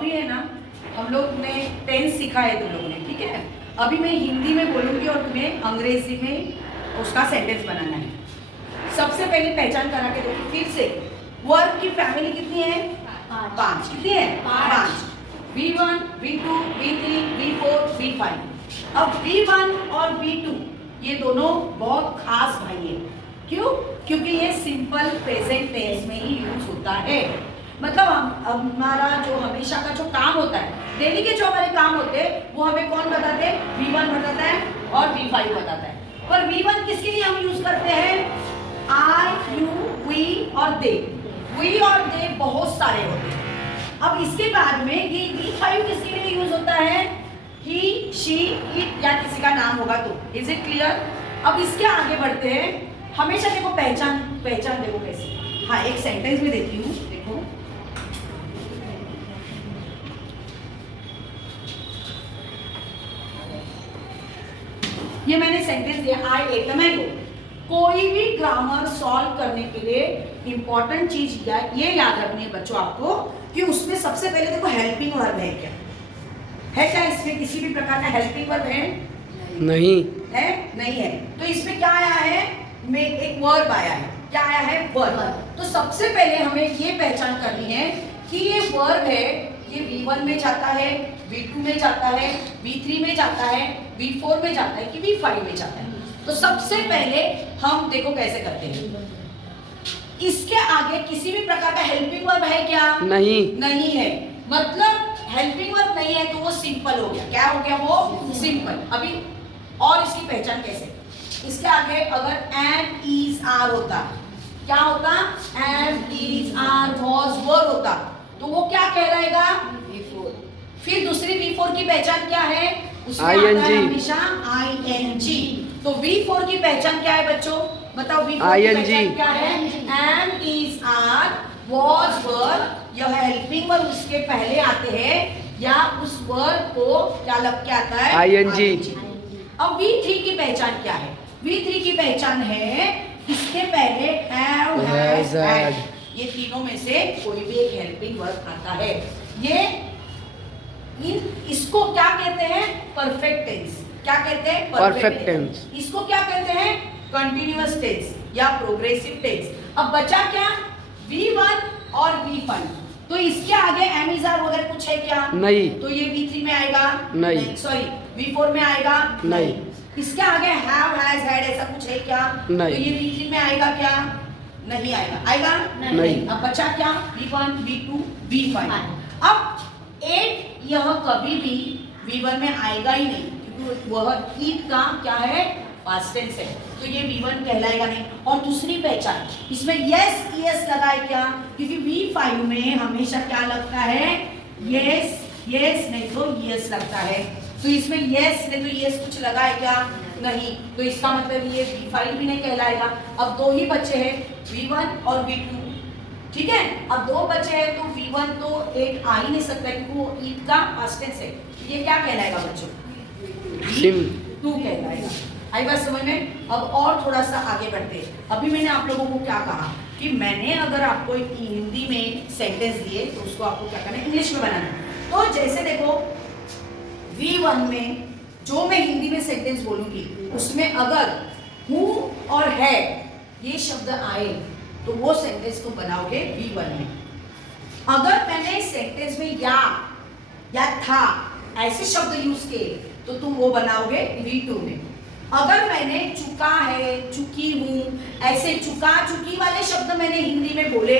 अभी है ना, हम लोग ने टेंस सीखा है तुम लोगों ने, ठीक है। अभी मैं हिंदी में बोलूँगी और तुम्हें अंग्रेजी में उसका सेंटेंस बनाना है। सबसे पहले पहचान करा के देखो फिर से। वर्ब की फैमिली कितनी है? 5। कितनी है? 5। V1, V2, V3, V4, V5। अब V1 और V2 ये दोनों बहुत खास भाई है। क्यों? क्योंकि ये सिंपल प्रेजेंट टेंस में ही यूज होता है। मतलब हमारा जो हमेशा का जो काम होता है, डेली के जो हमारे काम होते हैं, वो हमें कौन बताते हैं? V1 बताता है और V5 बताता है। पर V1 किसके लिए हम यूज करते हैं? I, you, we और they। we और they बहुत सारे होते हैं। अब इसके बाद में ये V5 किसके लिए यूज होता है? he, she, it या किसी का नाम होगा तो। Is it clear? अब इसके आगे बढ़ते हैं। हमेशा देखो पहचान देखो कैसे। हाँ, एक सेंटेंस में देती हूँ, देखो। ये मैंने सेंटेंस दिया, आई एट द मैंगो। कोई भी ग्रामर सॉल्व करने के लिए इंपॉर्टेंट चीज ये याद रखनी है बच्चों आपको कि उसमें सबसे पहले देखो हेल्पिंग वर्ब है क्या? है क्या इसमें किसी भी प्रकार का हेल्पिंग वर्ब है? नहीं है, नहीं है। तो इसमें क्या आया है? में एक वर्ब आया है। क्या आया है? वर्ब। तो सबसे पहले हमें ये पहचान करनी है कि ये वर्ब है, ये V1 में जाता है, V2 में जाता है, V3 में जाता है, V4 में जाता है कि V5 में जाता है। तो सबसे पहले हम देखो कैसे करते हैं। इसके आगे किसी भी प्रकार का हेल्पिंग वर्ब है क्या? नहीं है। मतलब हेल्पिंग वर्ब नहीं है तो वो सिंपल हो गया। क्या हो गया? वो सिंपल। अभी और इसकी पहचान कैसे? इसके आगे अगर एम इज आर होता, क्या होता? Am is are was were होता, तो वो क्या कहलाएगा? V4। फिर दूसरी V4 की पहचान क्या है? उसमें आता है हमेशा ING। तो V4 की पहचान क्या है बच्चों? बताओ V4 की पहचान क्या है? Am is are was were. यह हेल्पिंग वर्ब उसके पहले आते हैं या उस वर्ब को क्या लग के आता है? ING। अब V3 की पहचान क्या है? V3 की पहचान है इसके पहले have, has, had। ये तीनों में से कोई भी एक हेल्पिंग वर्ब आता है। ये इसको क्या कहते हैं? Perfect tense. क्या कहते हैं? Perfect tense. इसको क्या कहते हैं? कंटिन्यूअस टेंस या प्रोग्रेसिव टेंस। अब बचा क्या? V1 और V5। तो इसके आगे एम इज आर वगैरह कुछ है क्या? नहीं। तो ये V3 में आएगा? नहीं। सॉरी, V4 में आएगा? नहीं। इसके आगे हैव, हैज, हैड ऐसा कुछ है क्या? नहीं। तो ये V3 में आएगा क्या? नहीं आएगा। आएगा? नहीं। अब बचा क्या? V1, V2, V5। अब 8 यह कभी भी V1 में आएगा ही नहीं क्योंकि वह ईद का क्या है? पास्ट टेंस है। तो ये V1 कहलाएगा नहीं। और दूसरी पहचान इसमें यस यस लगाए क्या? क्योंकि V5 में हमेशा क्या लगता है? यस यस नहीं तो यस लगता है। तो इसमें यस नहीं तो यस कुछ लगाए क्या? नहीं। तो इसका मतलब ये V5 भी नहीं कहलाएगा। अब दो ही बचे हैं, V1 और V2। ठीक है, अब दो बचे हैं तो V1 तो 8 आ ही नहीं सकता क्योंकि वो ईद का पास्ट टेंस है। ये क्या कहलाएगा बच्चों? V2 कहलाएगा। आई बात समझ में? अब और थोड़ा सा आगे बढ़ते हैं। अभी मैंने आप लोगों को क्या कहा कि मैंने अगर आपको हिंदी में सेंटेंस दिए तो उसको आपको क्या करना है? इंग्लिश में बनाना है। तो जैसे देखो V1 में जो मैं हिंदी में सेंटेंस बोलूंगी उसमें अगर हूँ और है ये शब्द आए तो वो सेंटेंस तुम बनाओगे V1 में। अगर मैंने सेंटेंस में या था ऐसे शब्द यूज किए तो तुम वो बनाओगे V2 में। अगर मैंने चुका है, चुकी हूँ ऐसे चुका चुकी वाले शब्द मैंने हिंदी में बोले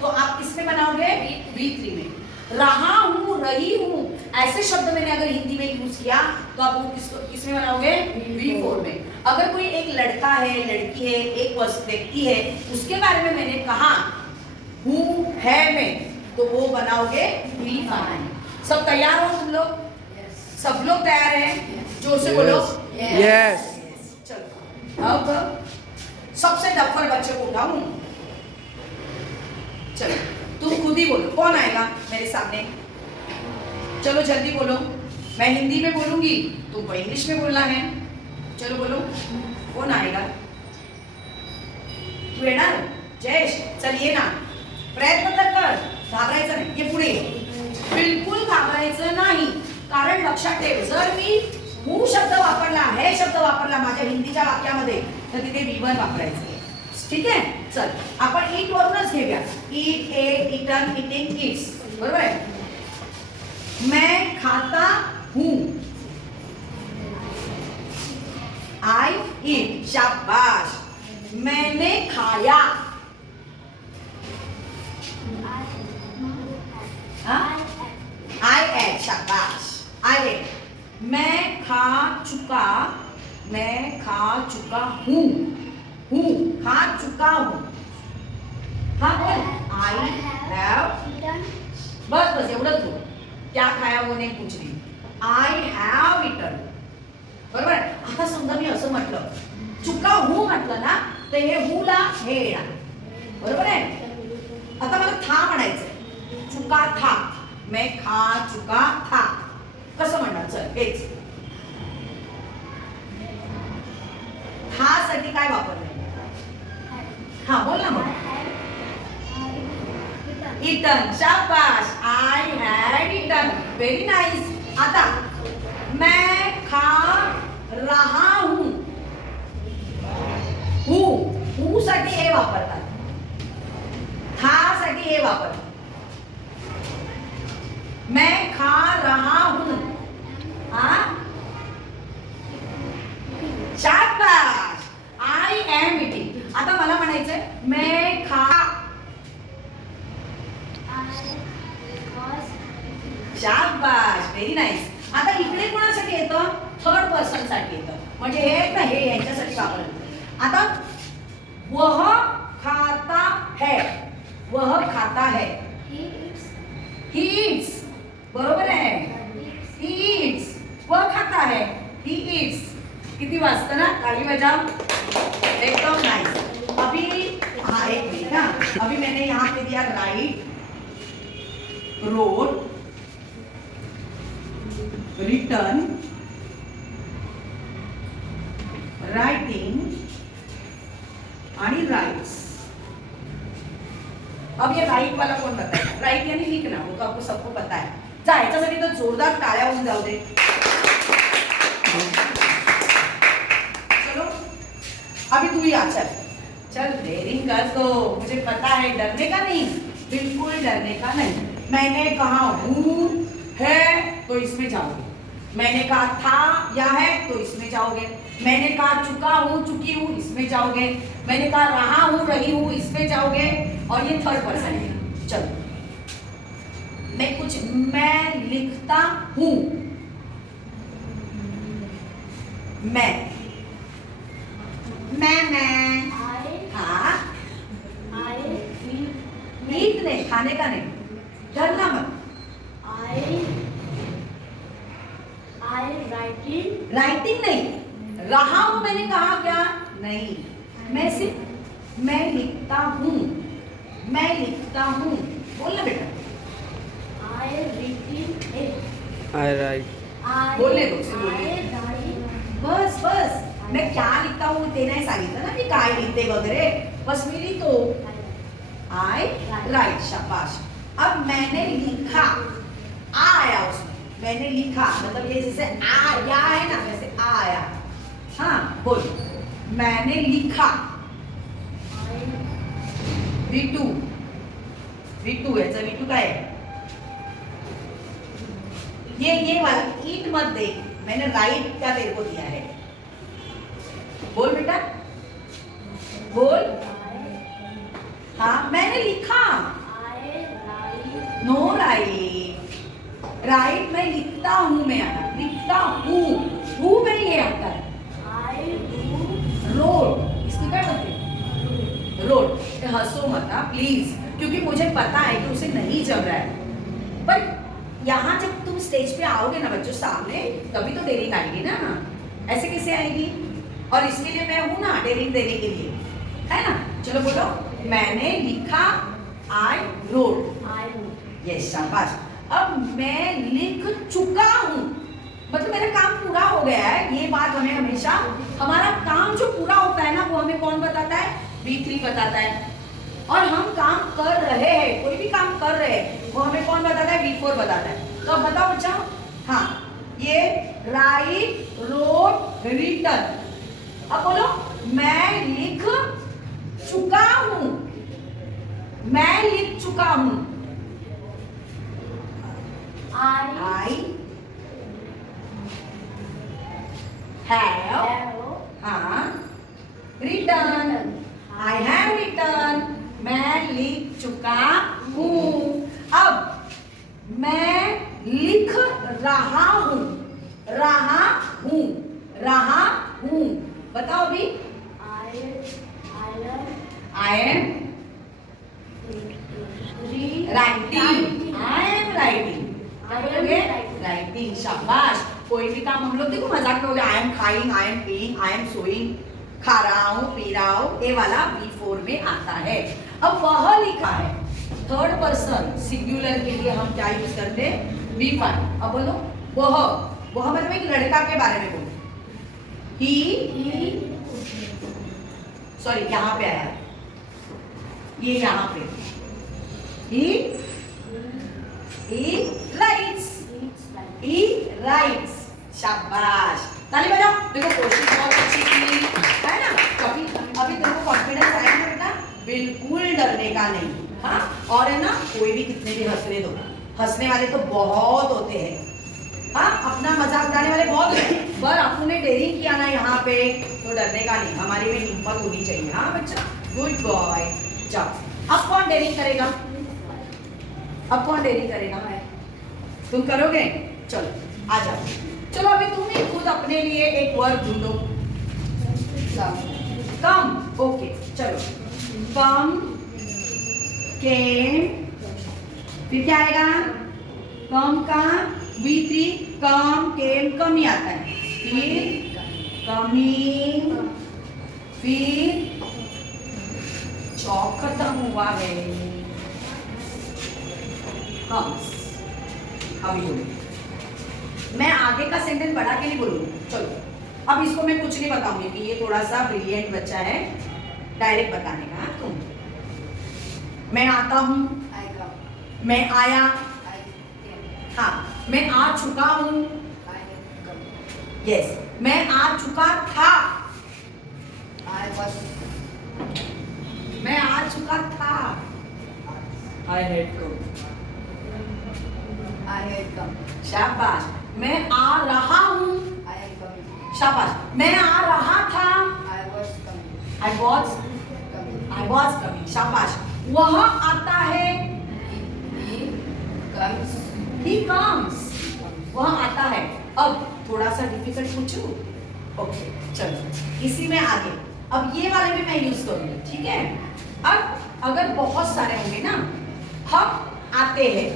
तो आप किसमें बनाओगे? V3 में। रहा हूँ, रही हूँ ऐसे शब्द मैंने अगर हिंदी में यूज किया तो आप वो किसमें बनाओगे? V4 में। अगर कोई एक लड़का है, लड़की है, एक व्यक्ति है उसके बारे में मैंने कहा हूँ है में तो वो बनाओगे V5। सब तैयार हो तुम लोग? सब लोग तैयार हैं? जोर से बोलो यस। चलो अब सबसे डफर बच्चे को उठाऊं। चलो तुम खुद ही बोलो कौन आएगा मेरे सामने? चलो जल्दी बोलो। मैं हिंदी में बोलूंगी तुमको इंग्लिश में बोलना है। चलो बोलो कौन आएगा? तू येणार? जयेश चल ये ना, प्रयत्न तर कर, घाबरायचं नाही। ये पुढे बिलकुल कारण लक्षात ठेव, जर मी हू शब्द वापरला, हे शब्द वापरला माझ्या हिंदीच्या वाक्यामध्ये, तर तिथे V1 वापरायचं. ठीक आहे, चल आपण ईट वरूनच घेऊया. ईट, एट, इटन, इटिंग, इट्स. बरोबर आहे. मैं खाता हूं. आई ईट. शाबाश. मैंने खाया. आई एट. शाबाश. आई एट. मैं खा चुका. मैं खा चुका हूं. हूं, खा चुका हूं. हाँ बोल. I have. बस बस एवढंच बोल. क्या खाया वो नहीं पूछ रही. I have eaten. बरोबर. आता समजा मी असं म्हटलं, चुका हूं म्हटलं ना, तर हे हूला हे येणार. बरोबर आहे. आता मला था म्हणायचंय. चुका था. मैं खा चुका था. कसं म्हणणार? चल हेच. था साठी काय वापरलंय? हा बोल ना मग. इटन. शाबाश. I had eaten. Very nice. आता मैं खा रहा हूं. हू साठी हे वापरतात, था साठी हे वापरतात. मैं खा रहा हूं. शाबाश. I am eating. आता मला म्हणायचंय मैं खा. शाबाश. Very nice. आता इकडे कोणासाठी येतं? थर्ड पर्सन साठी येतं. म्हणजे हे ना, हे यांच्यासाठी वापरलं. आता वह खाता है. वह खाता है. He eats. बरोबर आहे. He eats. वह खाता है. He eats. किती वाजतं ना? ताली बजाओ. एकदम नाइस. अभी हाँ एक मिनट ना, अभी मैंने यहाँ पे दिया राइट, रोड, रिटर्न, राइटिंग आणि राइट्स. अब ये राइट वाला कौन बताएगा? राइट यानी लिखना, वो तो आपको सबको पता है. जा ह्याच्यासाठी तर जोरदार टाळ्या होऊन जाऊ दे. चलो अभी तू ही आ. चल डेयरिंग कर. तो मुझे पता है, डरने का नहीं, बिल्कुल डरने का नहीं. मैंने कहा हूँ है तो इसमें जाओगे. मैंने कहा था या है तो इसमें जाओगे. मैंने कहा चुका हूँ चुकी हूँ इसमें जाओगे. मैंने कहा रहा हूँ रही हूँ इसमें जाओगे. और ये थर्ड पर्सन है. चलो मैं लिखता हूँ. मैं हाँ. ईट नहीं, खाने का नहीं, डरना मत. राइटिंग नहीं. रहा हूं मैंने कहा क्या? नहीं. मैं सिर्फ मैं लिखता हूँ. मैं लिखता हूँ. बोलना बेटा. I write. बोलने दो उसे, बोलने. बस बस. मैं क्या लिखता हूँ ते नाही सांगितलं ना, मी काय लिहिते वगैरे. बस मी लिखतो. I write. शाबाश. अब मैंने लिखा. आ आया उसमें. मैंने लिखा मतलब ये जैसे आया है ना, वैसे आया. हाँ बोल. मैंने लिखा. ऋतु. ऋतु याचा ऋतु काय है? ये वाला ईट मत दे. मैंने राइट का तेरे को दिया है. बोल बेटा. बोल. हाँ मैंने लिखा. No right. राइट मैं लिखता हूँ में आता. लिखता हूँ. हूँ में ये आता है. रोड. इसको क्या बोलते हैं? रोड. हंसो मत ना प्लीज, क्योंकि मुझे पता है कि उसे नहीं जम रहा है. पर यहाँ जब तुम स्टेज पे आओगे ना बच्चों सामने, तभी तो डेयरिंग आएगी ना. ऐसे कैसे आएगी? और इसके लिए मैं हूँ ना डेयरिंग देने के लिए, है ना. चलो बोलो. मैंने लिखा. आई रोड. यस शाबाश. अब मैं लिख चुका हूँ, मतलब मेरा काम पूरा हो गया है. ये बात हमें हमेशा, हमारा काम जो पूरा होता है ना, वो हमें कौन बताता है? V3 बताता है. और हम काम कर रहे हैं, कोई भी काम कर रहे हैं, वो हमें कौन बताता है? V4 बताता है. तो अब बताओ बच्चा. हाँ ये राइट, रोट, रिटन। अब बोलो मैं लिख चुका हूं, मैं लिख चुका हूं। I have, हाँ, written, I have written, मैं लिख चुका हूँ। अब मैं लिख रहा हूँ, रहा हूँ, रहा हूँ। बताओ अभी। I am writing, I am writing। Writing, शाबाश। कोई भी काम हम लोग देखो मजाक में हो गया, आई एम खाइंग, आई एम पीइंग, आई एम सोइंग, खा रहा हूँ, पी रहा हूँ, ये वाला V4 में आता है। अब वह लिखा है थर्ड पर्सन सिंगुलर के लिए हम क्या यूज करते हैं? V5। अब बोलो वह मतलब एक लड़का के बारे में बोलो। ही, सॉरी यहाँ पे आया, ये यहाँ पे he writes, शाबाश, ताली बजाओ। देखो कोशिश बहुत अच्छी की है ना। कभी अभी तुमको कॉन्फिडेंस आया ना बेटा, बिल्कुल डरने का नहीं। हाँ, और है ना, कोई भी कितने भी हंसने दो, हंसने वाले तो बहुत होते हैं। हाँ, अपना मजाक उड़ाने वाले बहुत होते हैं, पर आपने डेयरिंग किया ना यहाँ पे तो डरने का नहीं, हमारी में हिम्मत होनी चाहिए। हाँ बच्चा, गुड बॉय। चलो अब कौन डेयरिंग करेगा? अब कौन डेयरिंग करेगा? तुम करोगे? चलो आ जाओ। चलो अभी तुम ही खुद अपने लिए एक वर्ड ढूंढो। कम, ओके, चलो। कम, केम, फिर क्या आएगा? कम का V3, कम, केम, कम ही आता है। फिर कमिंग, फिर चौक खत्म हुआ है, कम्स। अभी बोलो, मैं आगे का सेंटेंस बढ़ा के नहीं बोलूंगी। चलो अब इसको मैं कुछ नहीं बताऊंगी कि ये थोड़ा सा ब्रिलियंट बच्चा है, डायरेक्ट बताने का। तुम, मैं आता हूँ, मैं आया, हाँ, मैं आ चुका हूँ, यस, मैं आ चुका था, मैं आ चुका था, I had come, शाबाश। मैं आ रहा हूँ, शाबाश। मैं आ रहा था, I was coming, शाबाश। वह आता है, he comes, वह आता है। अब थोड़ा सा डिफिकल्ट पूछूं? ओके, चलो इसी में आगे। अब ये वाले भी मैं यूज करूंगी, ठीक है। अब अगर बहुत सारे होंगे ना, हम आते हैं,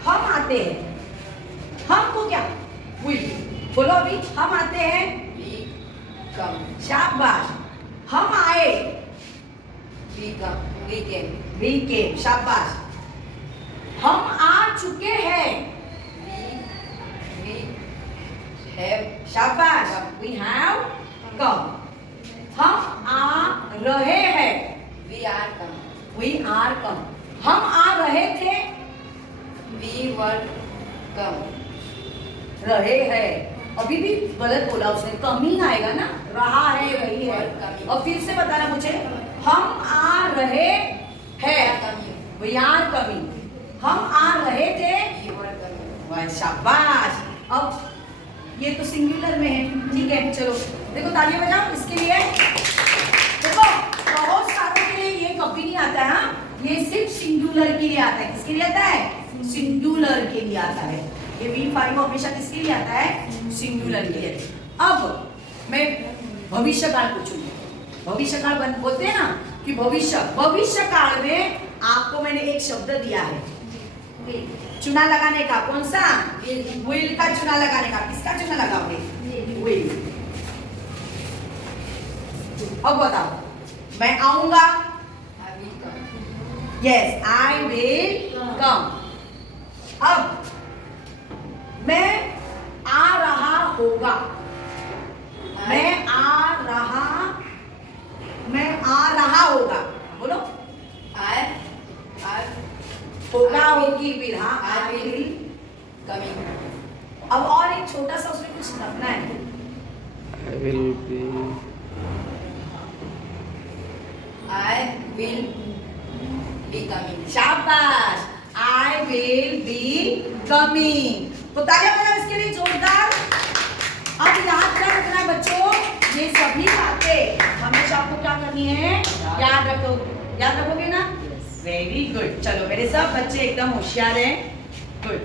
हम आते हैं, हमको क्या? बोलो अभी, हम आते हैं, शाबाश। हम आए, we came, शाबाश। हम आ चुके हैं, शाबाश, we have come। हम आ रहे हैं, we are come। हम आ रहे थे, रहे हैं। अभी भी गलत बोला उसने, कमिंग आएगा ना, रहा है वही है। और फिर से बताना मुझे, हम आ रहे हैं, we are coming। हम आ रहे थे, शाबाश। अब ये तो सिंगुलर में है, ठीक है। चलो देखो, तालियां बजाओ इसके लिए। देखो बहुत सारों के लिए ये कभी नहीं आता है, ये सिर्फ सिंगुलर के लिए आता है। किसके लिए आता है? सिंगुलर के लिए आता है। ये V5 हमेशा किसके लिए आता है? सिंगुलर के लिए। अब मैं भविष्य काल पूछूंगी। भविष्य काल बोलते हैं ना कि भविष्य काल में आपको मैंने एक शब्द दिया है, चुना लगाने का। कौन सा? विल का चुना लगाने का। किसका चुना लगाओगे? विल। अब बताओ, मैं आऊंगा, यस, आई विल कम। अब मैं आ रहा होगा, मैं आ रहा होगा। बोलो, होगा, होगी, विल, हाँ, आई विल कमिंग। अब और एक छोटा सा उसमें कुछ रखना है। I will be. I will be coming. शाबाश। I will be coming। तो तालियां बजाओ इसके लिए जोरदार। अब याद क्या रखना है बच्चों, ये सभी बातें हमेशा आपको क्या करनी है, याद रखोगे ना? Very good. चलो मेरे सब बच्चे एकदम होशियार हैं। गुड।